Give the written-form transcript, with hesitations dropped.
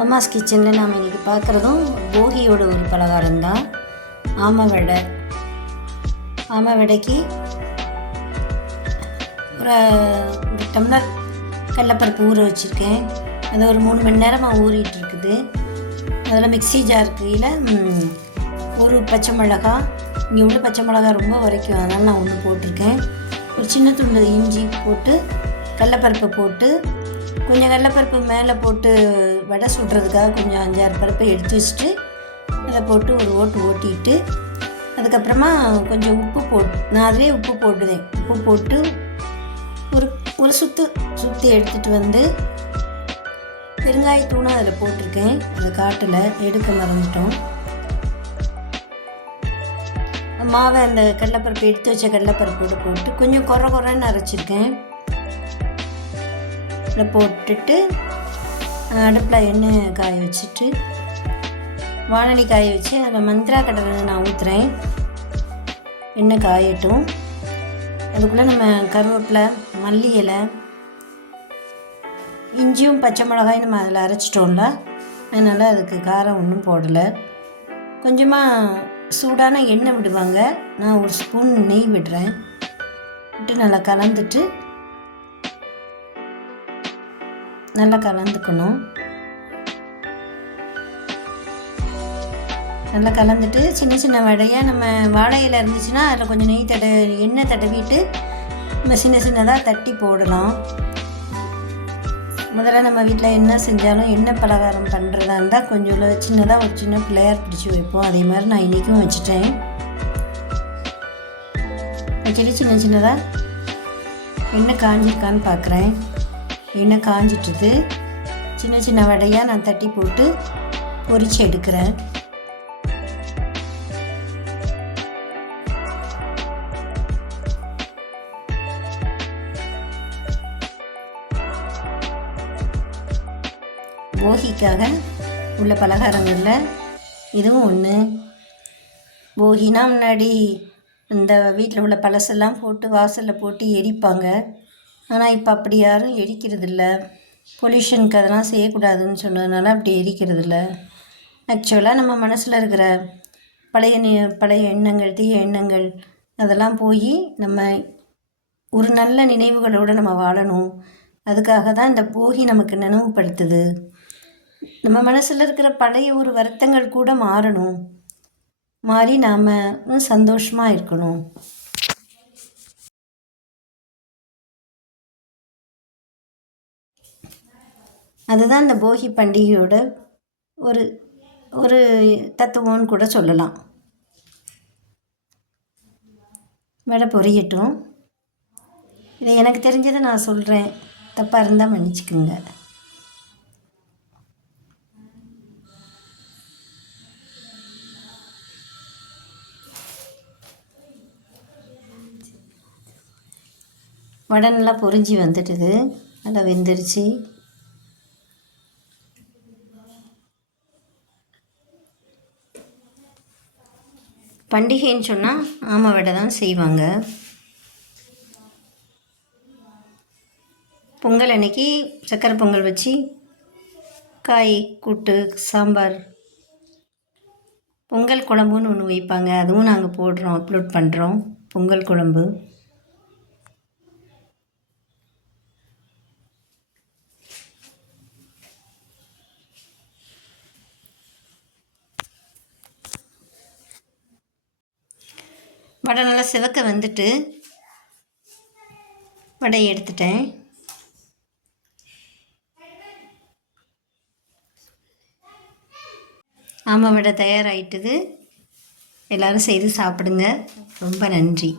அம்மாஸ் கிச்சனில் நாம் இன்றைக்கி பார்க்குறதும் போகியோட ஒரு பலகாரம் தான் ஆமை வடை. ஆமை வடைக்கு ஒரு டம்ளர் கடலப்பருப்பு ஊற வச்சுருக்கேன். அது ஒரு 3 மணி நேரமாக ஊறிட்டு இருக்குது. அதில் மிக்ஸி ஜார் கீழே ஒரு பச்சை மிளகா, இங்கே உள்ள பச்சை மிளகா ரொம்ப உரைக்கும், அதனால் நான் ஒன்று போட்டிருக்கேன். ஒரு சின்ன துண்டு இஞ்சி போட்டு கடலப்பருப்பை போட்டு கொஞ்சம் கடலப்பருப்பு மேலே போட்டு வடை சுடுறதுக்காக கொஞ்சம் 5-6 பருப்பை எடுத்து வச்சுட்டு அதை போட்டு ஒரு ஓட்டிட்டு அதுக்கப்புறமா கொஞ்சம் உப்பு நான் அதிலே உப்பு போட்டுதேன். உப்பு போட்டு ஒரு சுற்றி எடுத்துகிட்டு வந்து பெருங்காயத்தூளும் அதில் போட்டிருக்கேன். அதை காட்டலை, எடுக்க மறந்துட்டோம். மாவை அந்த கடலப்பருப்பு எடுத்து வச்ச கடலப்பருப்போடு போட்டு கொஞ்சம் குறைன்னு அரைச்சிருக்கேன். இதை போட்டுட்டு அடுப்பில் எண்ணெய் காய வச்சுட்டு வானலி காய வச்சு அதில் மந்த்ரா கடலை நான் ஊற்றுறேன். எண்ணெய் காயட்டும். அதுக்குள்ளே நம்ம கருவேப்பிலை, மல்லி இலை, இஞ்சியும் பச்சை மிளகாயும் நம்ம அதில் அரைச்சிட்டோம்ல, அதனால் அதுக்கு காரம் ஒன்றும் போடலை. கொஞ்சமாக சூடான எண்ணெய் விடுவாங்க, நான் ஒரு ஸ்பூன் நெய் விடுறேன். விட்டு நல்லா கலந்துக்கணும். நல்லா கலந்துட்டு சின்ன சின்ன வடையாக நம்ம வாழையில் இருந்துச்சுன்னா அதில் கொஞ்சம் எண்ணெய் தடவிட்டு நம்ம சின்னதாக தட்டி போடலாம். முதல்ல நம்ம வீட்டில் என்ன செஞ்சாலும் எண்ணெய் பலகாரம் பண்ணுறதா இருந்தால் கொஞ்சம் சின்னதாக ஒரு சின்ன பிள்ளையார் பிடிச்சி வைப்போம். அதே மாதிரி நான் இன்றைக்கும் வச்சுட்டேன். வச்சுட்டு சின்னதாக எண்ணெய் காஞ்சிருக்கான்னு பார்க்குறேன். எண்ணெய் காஞ்சிட்டுது. சின்ன வடையாக நான் தட்டி போட்டு பொரிச்சு எடுக்கிறேன். போகிக்காக உள்ள பலகாரங்களில் இதுவும் ஒன்று. போகினா முன்னாடி இந்த வீட்டில் உள்ள பழசெல்லாம் போட்டு வாசலில் போட்டு எரிப்பாங்க. ஆனால் இப்போ அப்படி யாரும் எரிக்கிறதில்ல. பொல்யூஷனுக்கு அதெல்லாம் செய்யக்கூடாதுன்னு சொன்னதுனால அப்படி எரிக்கிறதில்ல. ஆக்சுவலாக நம்ம மனசில் இருக்கிற பழைய எண்ணங்கள், தீய எண்ணங்கள் அதெல்லாம் போய் நம்ம ஒரு நல்ல நினைவுகளோடு நம்ம வாழணும். அதுக்காக தான் இந்த போகி நமக்கு நினைவுபடுத்துது. நம்ம மனசில் இருக்கிற பழைய ஒரு வருத்தங்கள் கூட மாறி நாம் சந்தோஷமாக இருக்கணும். அதுதான் இந்த போகி பண்டிகையோட ஒரு தத்துவம்னு கூட சொல்லலாம். வடை பொரியட்டும். இதை எனக்கு தெரிஞ்சதை நான் சொல்கிறேன், தப்பாக இருந்தால் மன்னிச்சுக்குங்க. வடை நல்லா பொரிஞ்சு வந்துட்டுது, நல்லா வெந்துருச்சு. பண்டிகைன்னு சொன்னால் ஆமை வடை தான் செய்வாங்க. பொங்கல் அன்னைக்கு சக்கரை பொங்கல் வச்சு காய் கூட்டு சாம்பார் பொங்கல் குழம்புன்னு ஒன்று வைப்பாங்க. அதுவும் நாங்கள் போடுறோம், அப்லோட் பண்ணுறோம். பொங்கல் குழம்பு வடை நல்லா சிவக்க வந்துட்டு வடையை எடுத்துட்டேன். ஆமாம், வடை தயாராகிட்டுது. எல்லோரும் செய்து சாப்பிடுங்க. ரொம்ப நன்றி.